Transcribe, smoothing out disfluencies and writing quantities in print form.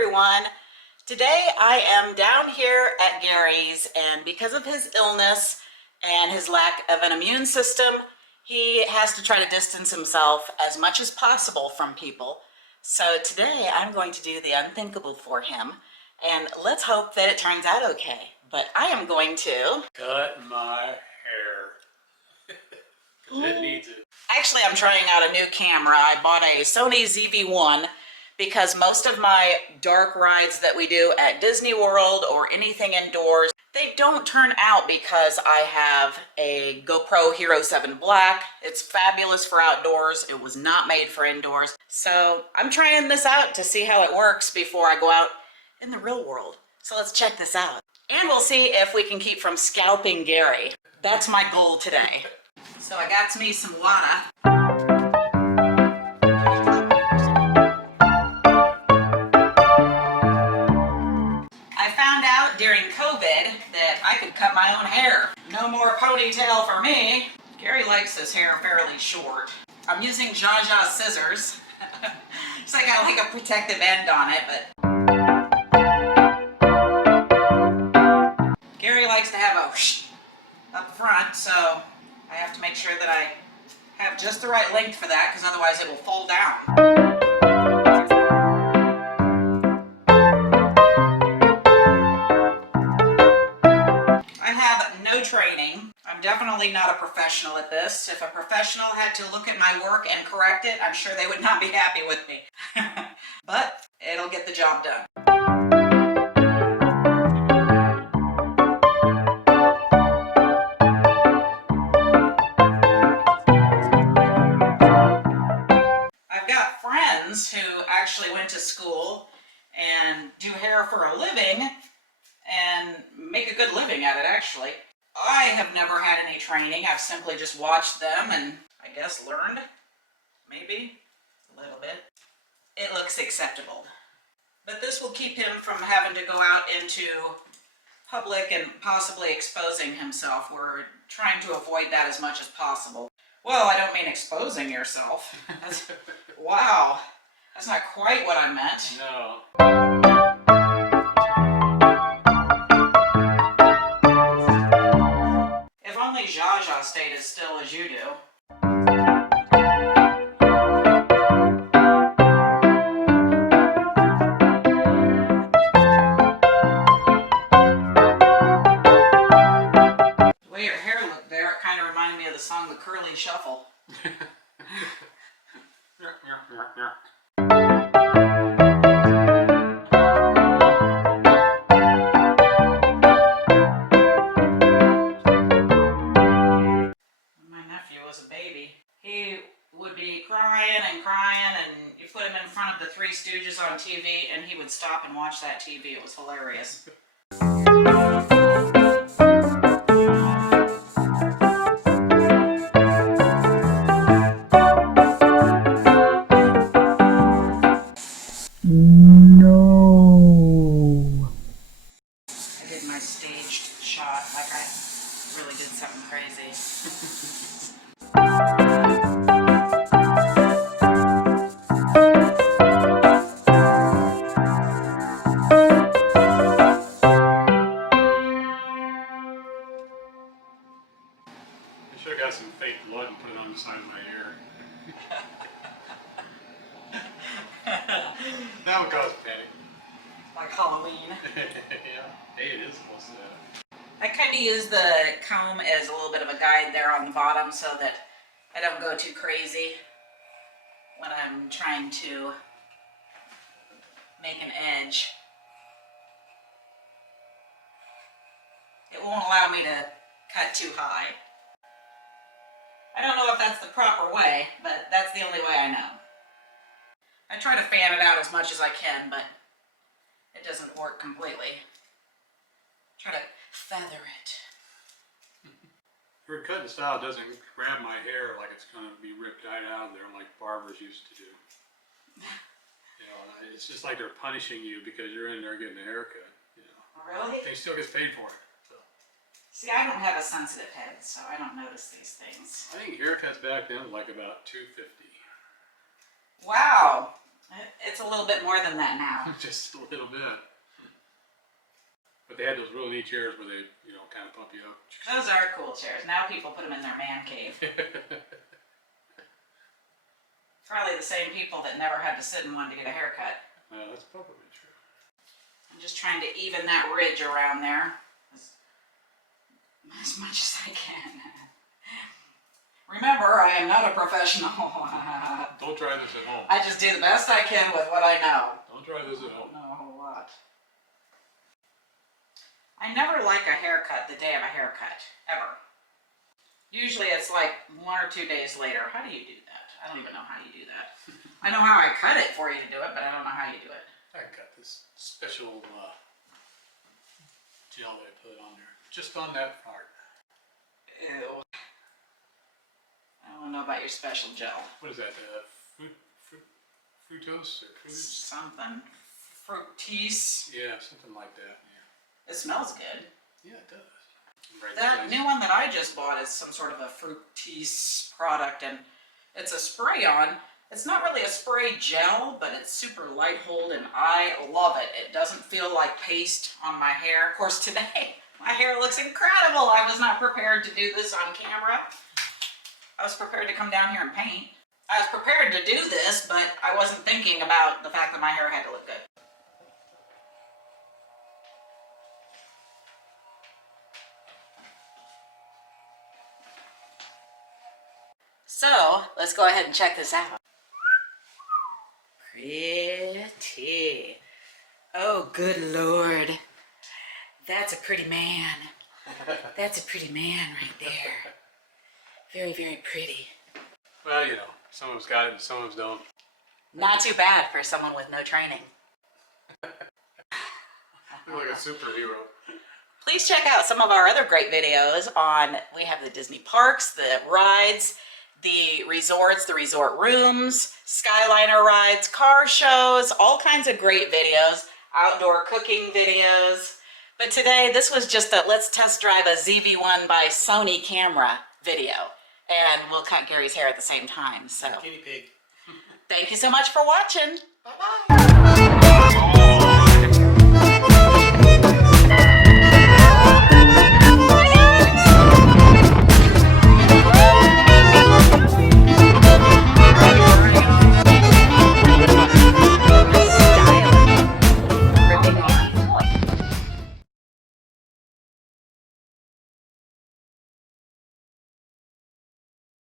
everyone. Today I am down here at Gary's, and because of his illness and his lack of an immune system, he has to try to distance himself as much as possible from people. So today I'm going to do the unthinkable for him, and let's hope that it turns out okay. But I am going to cut my hair. It needs it. Actually, I'm trying out a new camera. I bought a Sony ZV-1 because most of my dark rides that we do at Disney World or anything indoors, they don't turn out because I have a GoPro Hero 7 Black. It's fabulous for outdoors. It was not made for indoors. So I'm trying this out to see how it works before I go out in the real world. So let's check this out. And we'll see if we can keep from scalping Gary. That's my goal today. So I got me some water. I found out during COVID that I could cut my own hair. No more ponytail for me. Gary likes his hair fairly short. I'm using Zha Zha scissors. So I got like a protective end on it, but Gary likes to have a whoosh up front, so I have to make sure that I have just the right length for that, because otherwise it will fall down. I have no training. I'm definitely not a professional at this. If a professional had to look at my work and correct it, I'm sure they would not be happy with me. But it'll get the job done. Who actually went to school and do hair for a living and make a good living at it, actually. I have never had any training. I've simply just watched them and I guess learned, maybe a little bit. It looks acceptable. But this will keep him from having to go out into public and possibly exposing himself. We're trying to avoid that as much as possible. Well, I don't mean exposing yourself. Wow. That's not quite what I meant. No. If only Zha Zha stayed as still as you do. The way your hair looked there, it kind of reminded me of the song The Curly Shuffle. And you put him in front of the Three Stooges on TV and he would stop and watch that TV. It was hilarious. No. I did my staged shot like I really did something crazy. I should have got some fake blood and put it on the side of my hair. That would cause panic. Like Halloween. Yeah. Hey, it is supposed to. I kind of use the comb as a little bit of a guide there on the bottom so that I don't go too crazy when I'm trying to make an edge. It won't allow me to cut too high. I don't know if that's the proper way, but that's the only way I know. I try to fan it out as much as I can, but it doesn't work completely. Try to feather it. Your cutting style doesn't grab my hair like it's going to be ripped right out of there like barbers used to do. You know, it's just like they're punishing you because you're in there getting a haircut. You know. Really? They still get paid for it. So. See, I don't have a sensitive head, so I don't notice these things. I think haircuts back then were like about $250. Wow. It's a little bit more than that now. Just a little bit. But they had those really neat chairs where they, you know, kind of pump you up. Those are cool chairs. Now people put them in their man cave. Probably the same people that never had to sit in one to get a haircut. That's probably true. I'm just trying to even that ridge around there as much as I can. Remember, I am not a professional. Don't try this at home. I just do the best I can with what I know. Don't try this at home. I don't know a whole lot. I never like a haircut the day of a haircut, ever. Usually it's like 1 or 2 days later. How do you do that? I don't even know how you do that. I know how I cut it for you to do it, but I don't know how you do it. I got this special gel that I put on there. Just on that part. Ew. I don't know about your special gel. What is that? Fructose or fruit? Something. Fructose. Yeah, something like that. It smells good. Yeah, it does. Right, That new one that I just bought is some sort of a fructose product, and it's a spray-on. It's not really a spray gel, but it's super light hold, and I love it. It doesn't feel like paste on my hair. Of course, today, my hair looks incredible. I was not prepared to do this on camera. I was prepared to come down here and paint. I was prepared to do this, but I wasn't thinking about the fact that my hair had to look good. So, let's go ahead and check this out. Pretty. Oh, good Lord. That's a pretty man. That's a pretty man right there. Very, very pretty. Well, you know, some of us got it and some of us don't. Not too bad for someone with no training. You're like a superhero. Please check out some of our other great videos on, we have the Disney parks, the rides, the resorts, the resort rooms, Skyliner rides, car shows, all kinds of great videos, outdoor cooking videos. But today, this was just a let's test drive a ZV-1 by Sony camera video. And we'll cut Gary's hair at the same time, so. Guinea pig. Thank you so much for watching. Bye-bye.